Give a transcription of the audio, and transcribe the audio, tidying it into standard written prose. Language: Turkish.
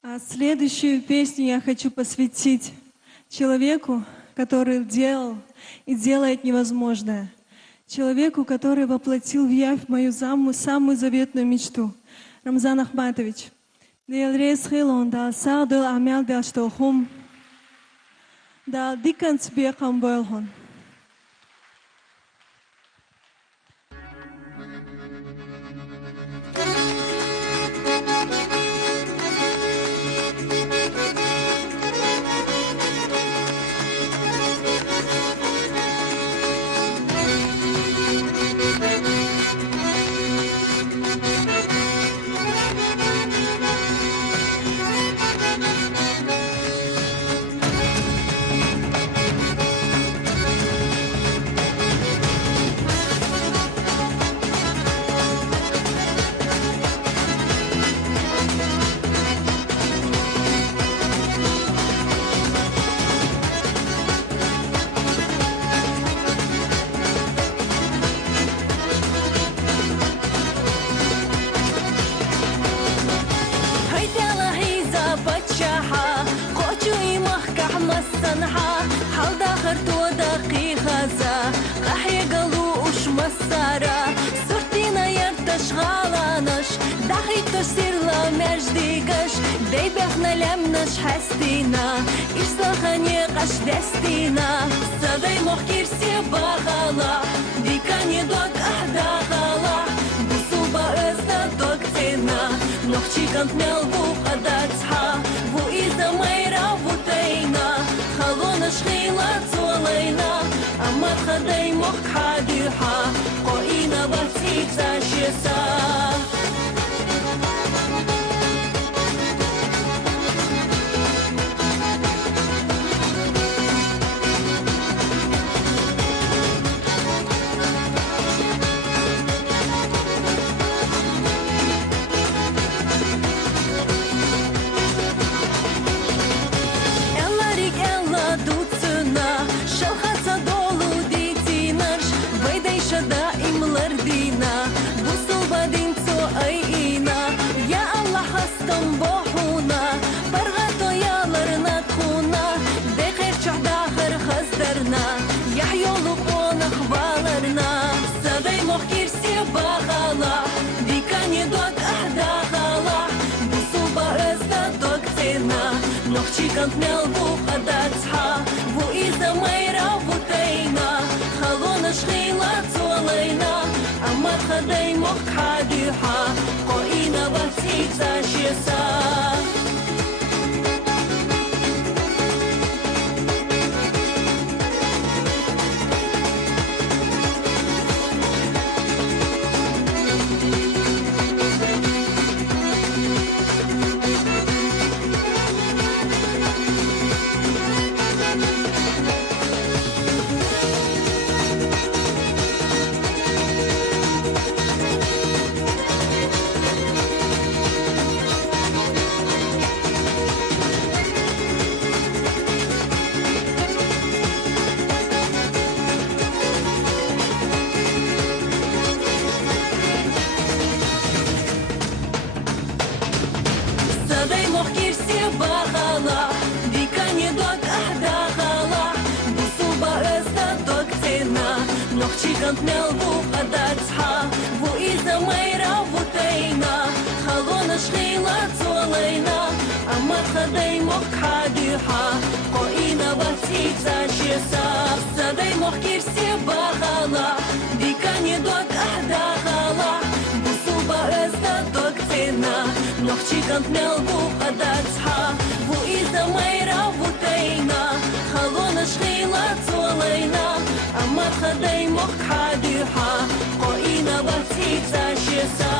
А следующую песню я хочу посвятить человеку, который делал и делает невозможное. Человеку, который воплотил в явь мою самую заветную мечту. Рамзан Ахматович. Дел рейс хилон, дал сар дел амел дел штохум, дал дикан цбекам бойлхон. Hastina, islahanye qash destina, saday muhkir si baghala, dikani dog ahda ghala, busuba özda dog tina, nohchi kant mel bu qadatha, bu iza mayra bu tayna, khalona shkhila tsolayna, amma khaday muhk hadiha, qoina batitsa shisa. Kant mel bu qadatha, bu iza mayra bu tayna, khalona shkhila tsolayna, amma khaday mokh hadiha, qoina batitsa shisa. Kant mel bu qadatha, bu iza mayra bu tayna, khalona shkhila tsolayna, amma khaday mokh hadiha, qoina batitsa shisa. Saday mokh kirsi baghala, dikani dog ahda ghala, bu suba özda dog tina, nohchi kant mel bu qadatha, bu iza mayra bu tayna, khalona shkhila tsolayna, amma khaday mokh hadiha, qoina batitsa shisa.